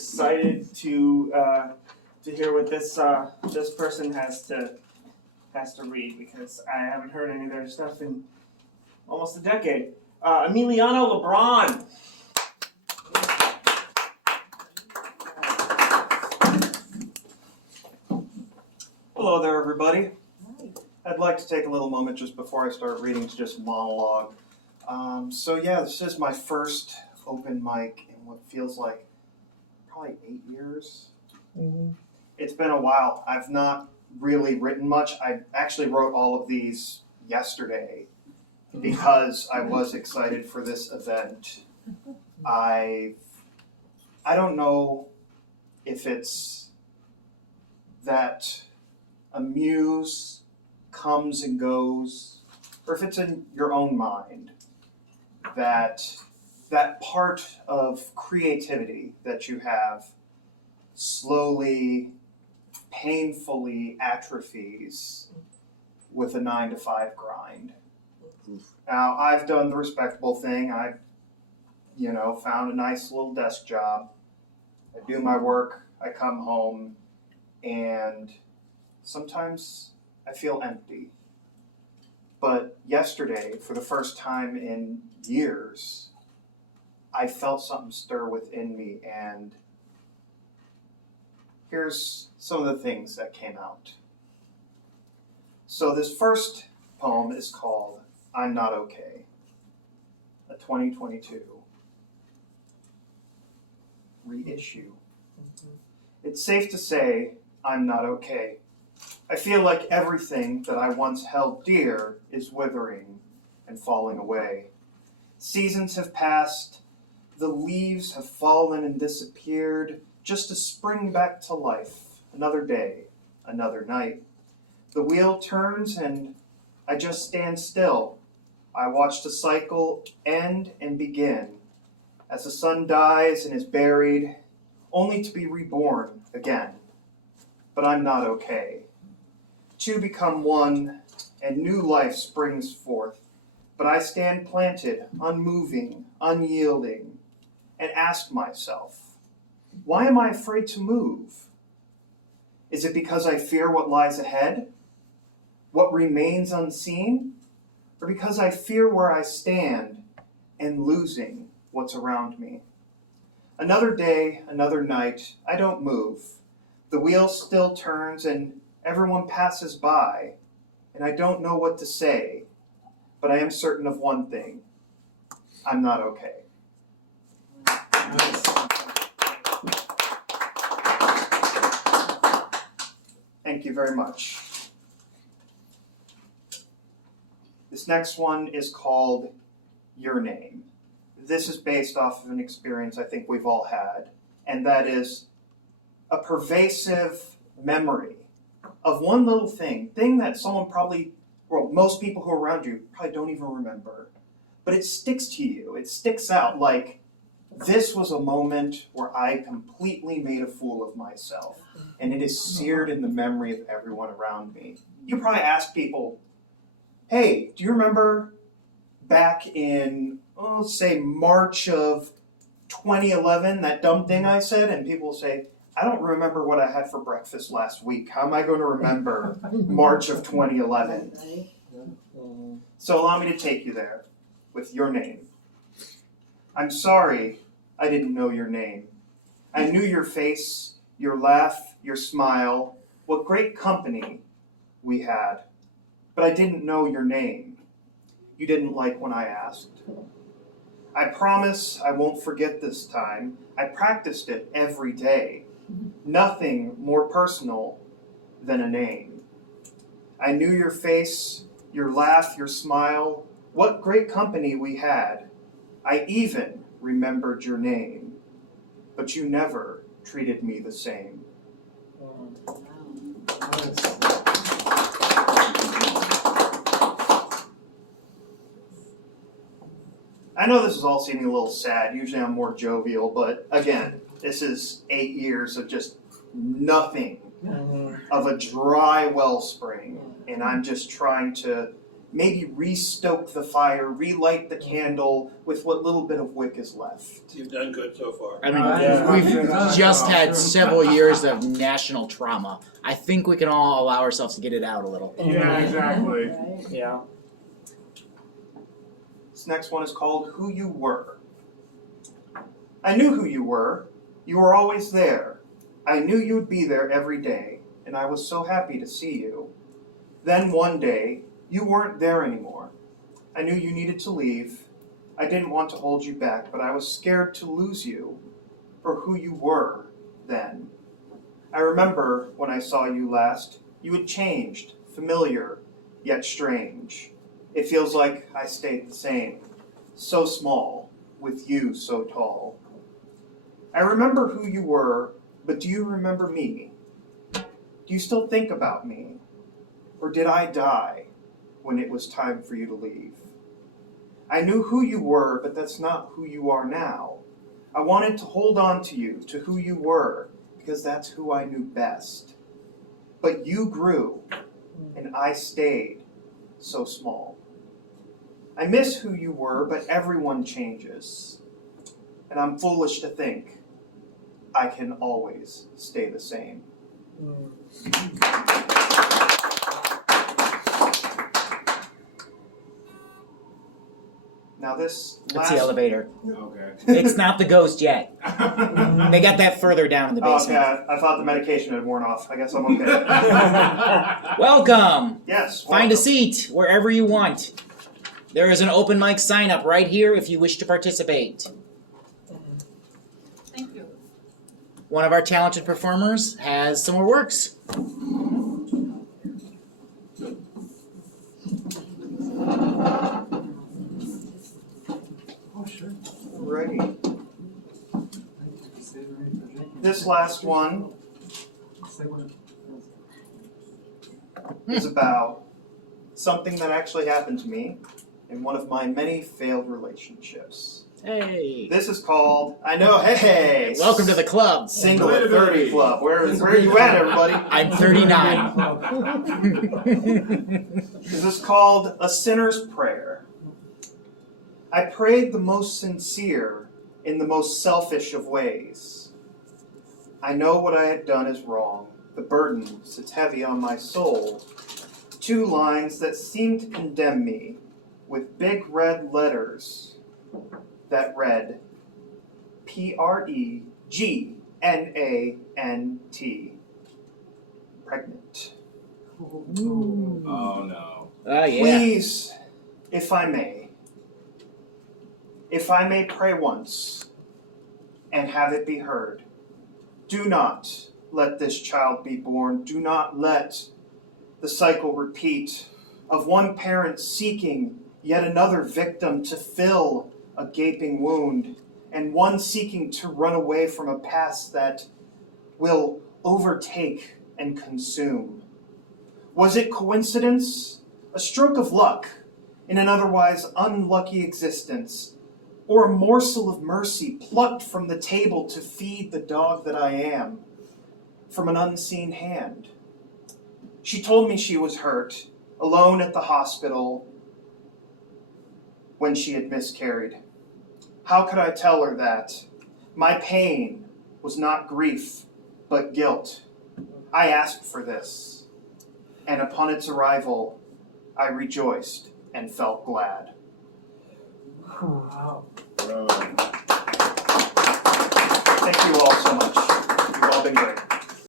excited to hear what this person has to read, because I haven't heard any of their stuff in almost a decade. Emiliano Lebron. Hello there, everybody. I'd like to take a little moment just before I start reading to just monologue. This is my first open mic in what feels like probably 8 years. Mm-hmm. It's been a while. I've not really written much. I actually wrote all of these yesterday because I was excited for this event. I don't know if it's that a muse comes and goes, or if it's in your own mind, that part of creativity that you have slowly, painfully atrophies with a 9-to-5 grind. Now, I've done the respectable thing. I, found a nice little desk job. I do my work, I come home, and sometimes I feel empty. But yesterday, for the first time in years, I felt something stir within me, and here's some of the things that came out. So this first poem is called I'm Not Okay, a 2022 reissue. It's safe to say I'm not okay. I feel like everything that I once held dear is withering and falling away. Seasons have passed, the leaves have fallen and disappeared, just to spring back to life. Another day, another night. The wheel turns and I just stand still. I watch the cycle end and begin, as the sun dies and is buried, only to be reborn again. But I'm not okay. Two become one, and new life springs forth. But I stand planted, unmoving, unyielding, and ask myself, why am I afraid to move? Is it because I fear what lies ahead? What remains unseen? Or because I fear where I stand and losing what's around me? Another day, another night, I don't move. The wheel still turns and everyone passes by, and I don't know what to say, but I am certain of one thing. I'm not okay. Thank you very much. This next one is called Your Name. This is based off of an experience I think we've all had, and that is a pervasive memory of one little thing that someone probably, well, most people who are around you probably don't even remember. But it sticks to you. It sticks out like, this was a moment where I completely made a fool of myself. And it is seared in the memory of everyone around me. You probably ask people, hey, do you remember back in, say, March of 2011, that dumb thing I said? And people say, I don't remember what I had for breakfast last week. How am I going to remember March of 2011? So allow me to take you there with your name. I'm sorry I didn't know your name. I knew your face, your laugh, your smile, what great company we had. But I didn't know your name. You didn't like when I asked. I promise I won't forget this time. I practiced it every day. Nothing more personal than a name. I knew your face, your laugh, your smile, what great company we had. I even remembered your name, but you never treated me the same. I know this is all seeming a little sad. Usually I'm more jovial, but again, this is 8 years of just nothing, of a dry wellspring, and I'm just trying to maybe re-stoke the fire, relight the candle with what little bit of wick is left. You've done good so far. I mean, we've just had several years of national trauma. I think we can all allow ourselves to get it out a little. Yeah, exactly. Right. Yeah. This next one is called Who You Were. I knew who you were. You were always there. I knew you'd be there every day, and I was so happy to see you. Then one day, you weren't there anymore. I knew you needed to leave. I didn't want to hold you back, but I was scared to lose you for who you were then. I remember when I saw you last, you had changed, familiar, yet strange. It feels like I stayed the same, so small, with you so tall. I remember who you were, but do you remember me? Do you still think about me? Or did I die when it was time for you to leave? I knew who you were, but that's not who you are now. I wanted to hold on to you, to who you were, because that's who I knew best. But you grew, and I stayed so small. I miss who you were, but everyone changes. And I'm foolish to think I can always stay the same. Now this That's last... the elevator. Okay. It's not the ghost yet. They got that further down in the Oh, basement. okay. I thought the medication had worn off. I guess I'm okay. Welcome. Yes. Find a welcome. seat wherever you want. There is an open mic sign up right here if you wish to participate. Thank you. One of our talented performers has some more works. Oh, sure. Alrighty. This last one is about something that actually happened to me in one of my many failed relationships. Hey. This is called, I know, hey! Welcome to the club. Single at 30 Club. Where are you at, everybody? I'm 39. This is called A Sinner's Prayer. I prayed the most sincere in the most selfish of ways. I know what I had done is wrong. The burden sits heavy on my soul. 2 lines that seem to condemn me with big red letters that read PREGNANT. Pregnant. Oh no. Oh, yeah. Please, if I may pray once and have it be heard, do not let this child be born. Do not let the cycle repeat of one parent seeking yet another victim to fill a gaping wound, and one seeking to run away from a past that will overtake and consume. Was it coincidence? A stroke of luck in an otherwise unlucky existence? Or a morsel of mercy plucked from the table to feed the dog that I am from an unseen hand? She told me she was hurt, alone at the hospital when she had miscarried. How could I tell her that? My pain was not grief, but guilt. I asked for this, and upon its arrival, I rejoiced and felt glad. Wow. Bro. Thank you all so much.